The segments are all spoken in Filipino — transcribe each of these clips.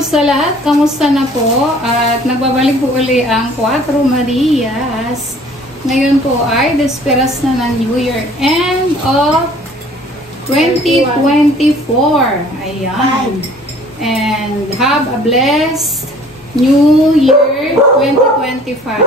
po sa lahat. Kamusta na po? At nagbabalik po uli ang 4 Marias. Ngayon po ay desperas na ng New Year. End of 2024. Ayan. And have a blessed New Year 2025.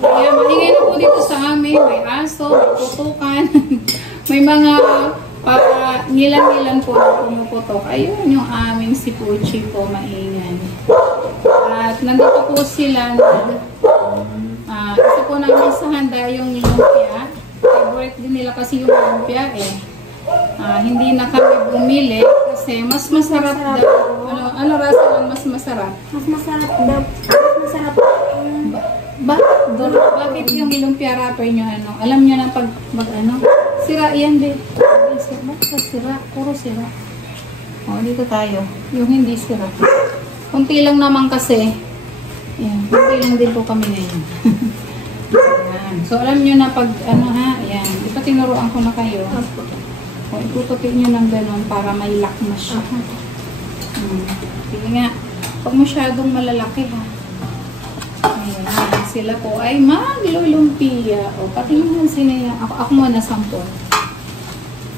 Kaya maingay na po dito sa amin. May aso, may tutukan, may mga ngilang-ngilang po na pumuputok. Ayun yung aming si Puchi po, maingay. At nandito po sila na isa po namin sa handa yung lumpia. Favorite din nila kasi yung lumpia eh. Hindi na kami bumili kasi mas masarap daw. Ano rasa lang mas masarap? Mas masarap daw. Mas masarap. Bakit yung lumpia wrapper nyo ano? Alam nyo na pag sira yan din. Bakit sira? Puro sira. Dito tayo. Yung hindi sira. Kunti lang naman kasi. Yan. Kunti lang din po kami ngayon. So alam nyo na pag yan. Ito tinuruan ko na kayo. Itutukin nyo ng ganun para may lakma siya. Sige nga. Pag masyadong malalaki ha. Ayan. Sila po ay maglulumpia. Patingin sila. Ako muna sampol.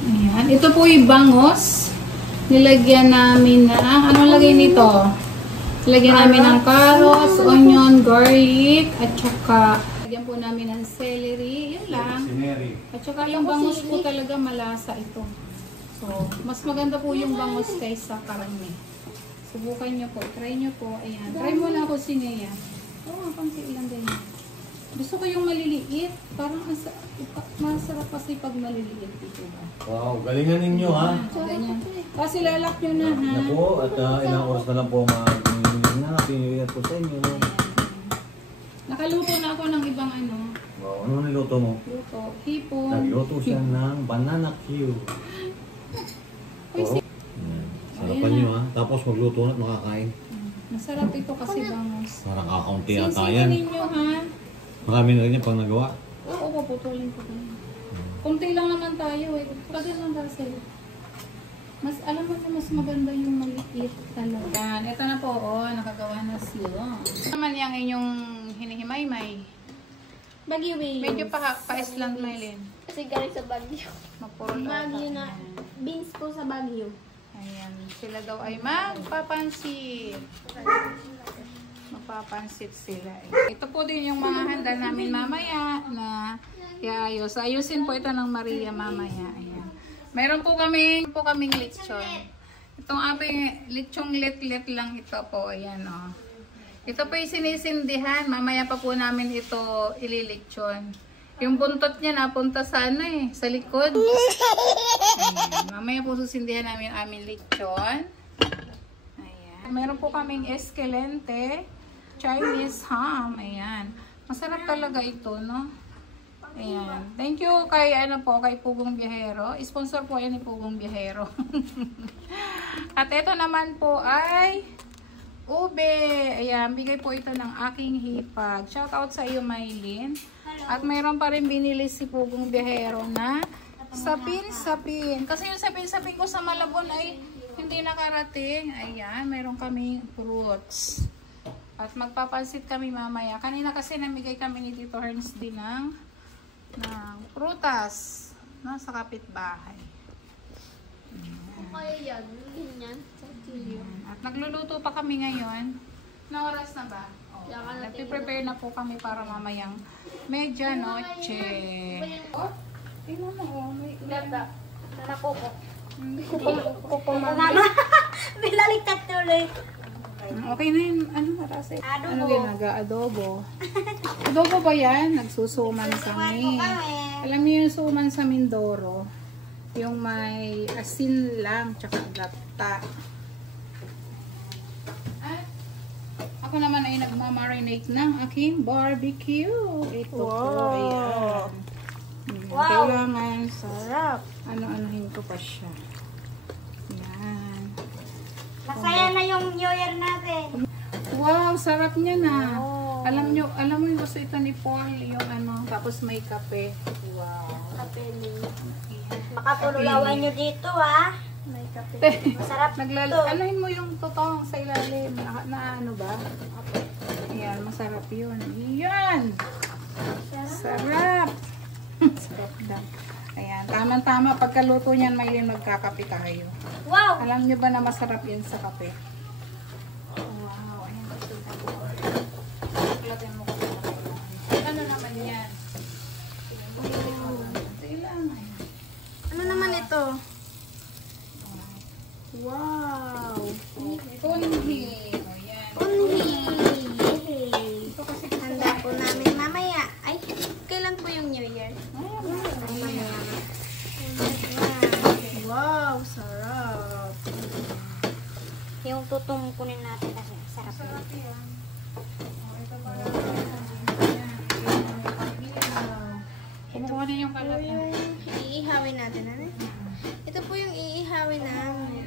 Ayan. Ito po yung bangos. Nilagyan namin na, anong lagay nito? Nilagyan namin ng carrots, onion, garlic, at saka lagyan po namin ng celery. Yun lang. At saka yung bangos po talaga malasa ito. So, mas maganda po yung bangos kaysa karne. Subukan nyo po. Try nyo po. Ayan. Try mo na ako sinaya. Pansi ilang din. Gusto ko yung maliliit. Parang masarap kasi pag maliliit dito ba? Wow, galingan ninyo ha. Ganyan. Kasi lalak nyo na ha. Yan po, at ilang oras na lang po na pinilihat po sa inyo. Nakaluto na ako ng ibang Wow, ano niluto mo? luto. Hipon. Nagluto siya ng banana cue. Sarapan nyo ha. Tapos magluto na at makakain. Masarap ito kasi bangos. Parang kakaunti ata yan. Sisinin nyo ha. Marami na rin yan pang nagawa. Oo, paputulin ko kayo. Kunti lang naman tayo eh. Kasi lang kasi. Alam mo na mas maganda yung maliit talaga. Ito na po, nakagawa na sila. Naman yung inyong hinihimay-may. Baguio Wales. Medyo pa-Island Maylin. Kasi galing sa Baguio. Mapuro Baguio na. Beans po sa Baguio. Ayan. Sila daw ay magpapansit. Magpapansit sila eh. Ito po din yung mga handa namin mamaya na iayos. Ayusin po ito ng Maria mamaya. Ayan. Meron po kaming lechon. Itong aming lechong let lang ito po. Ayan o. Ito po yung sinisindihan. Mamaya pa po namin ito ililechon. Yung buntot niya napunta sa sa likod. Ayan. Mamaya po susindihan namin yung aming lechon. Ayan. Meron po kaming escalente, Chinese ham. Ayan. Masarap talaga ito, no? Ayan. Thank you kay kay Pugong Biyahero. Sponsor po yan ni Pugong Biyahero. At ito naman po ay ube. Ayan, bigay po ito ng aking hipag. Shout out sa iyo, Maylin. At mayroon pa rin binili si Pugong Biyahero na sapin-sapin. Kasi yung sapin-sapin ko sa Malabon ay hindi nakarating. Ayan, mayroon kaming fruits. At magpapansit kami mamaya. Kanina kasi namigay kami ni Tito Herns din ng prutas sa kapitbahay. Kaya yan, ganyan. At nagluluto pa kami ngayon. Na oras na ba? Nagpe-prepare na po kami para mamayang medianoche. Tingnan mo, may Gata. Nakoko. Kuko Mama. Bilaligtat tuloy. Okay na yun. Ano marasi? Adobo. Adobo. Adobo ba yan? Nagsusuman kami. Alam niyo yung suman sa Mindoro? Yung may asin lang, tsaka gata. At ako naman ay nagmamarinate ng aking barbecue. Ito po, ayan. Wow. Kailangan Sarap. ano-anuhin ko pa siya. Yan. Masaya na yung New Year natin. Wow, sarap niya na. Oh. Alam mo yung gusto ito ni Paul, yung tapos may kape. Wow. Kape ni. Makatulawan nyo dito ah. May Masarap. Anuhin mo yung totoong sa ilalim. Na ano ba? Ayan, masarap yun. Ayan! Sarap! Sarap daw. Ayan, tamang-tama. Pagkaluto niyan, may magkakape tayo. Wow! Alam niyo ba na masarap yan sa kape? Wow! Ayan, Suklatin mo ko. Ano naman yan? Ano naman ito? Wow! Punhi! Ayan. Unhi! Ito kasi Handa po namin mamaya. Ay, kailan po yung New Year? Mamaya. Wow, sarap. Yung tutong kunin natin kasi sarap. yan. Oh, ito para kumukuha din yung kalat niya. Iihawin natin, ano? Ito po yung iihawin namin.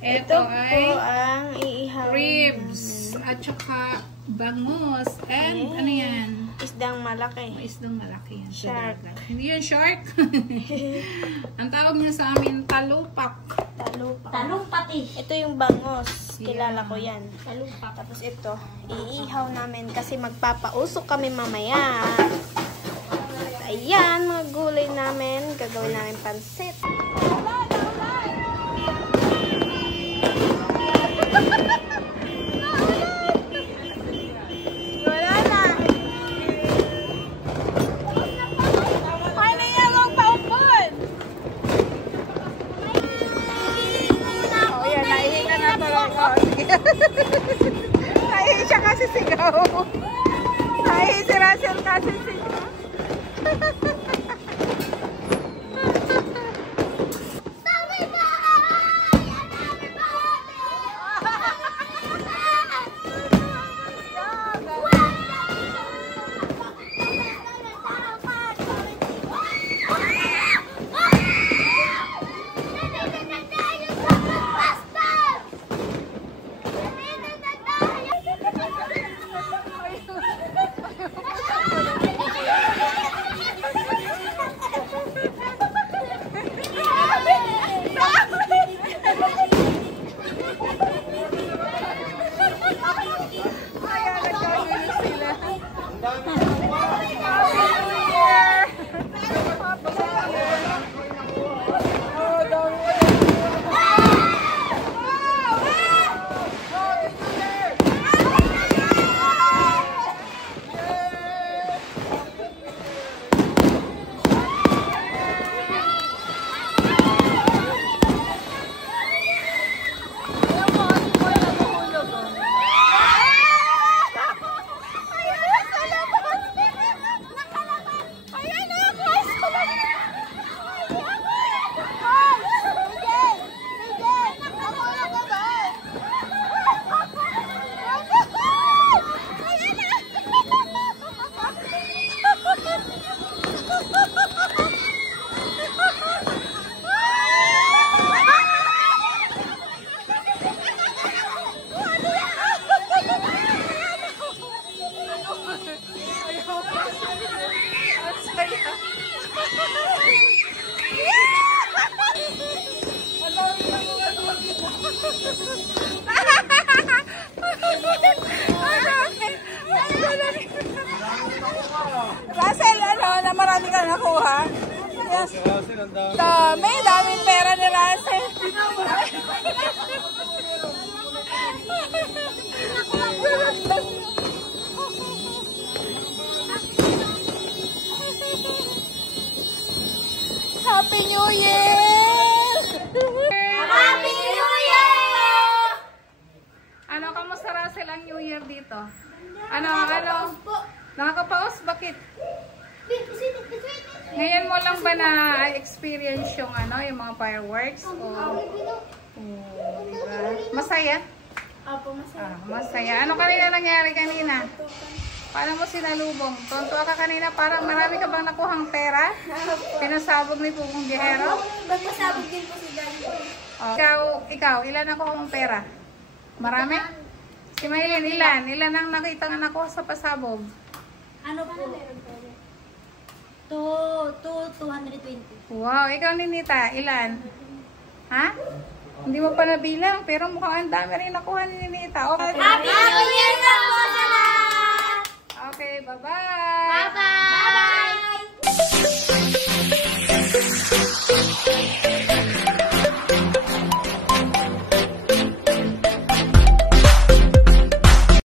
Ito po ay ang iihawin ribs at saka bangus and ano yan? Isdang malaki. Isdang malaki yan. sa Shark. dagat. Hindi yan shark. Ang tawag niya sa amin talupak. Talumpati. Ito yung bangus. Kilala Yeah. ko yan. Talupak. Tapos ito, iihaw namin kasi magpapausok kami mamaya. At ayan, mga gulay namin. Gagawin namin pansit. Wala na. Paano niya magpaumpon? Oh, yan. Naihi ka na talaga. Sige. Naihi siya kasi sigaw. Naihi si Russell kasi sigaw. Russell, ano, na marami ka nakuha? Yes. Daming pera ni Russell. Happy New Year! Happy New Year! Ano, kamusta Russell ang New Year dito? Ano? Nakakapaos? Bakit? Ngayon mo lang ba na-experience yung yung mga fireworks? Diba? Masaya? Opo, masarap. Masaya. Ano kanina nangyari kanina? Paano mo sinalubong? Tontuwa ka kanina, parang marami ka bang nakuhang pera? Pinasabog ni Pugong Biyahero? Magpasabog din po si Daddy. Ikaw, ilan nakuha mong pera? Marami? Si Maylin, ilan? Ilan ang nakita nga nakuha sa pasabog? Ano po? 220. Wow, ikaw Ninita, ilan? Ha? Hindi mo pa nabilang, pero mukhang ang dami rin nakuha ni Ninita. Okay, Happy New Year po sa lahat! okay, bye-bye!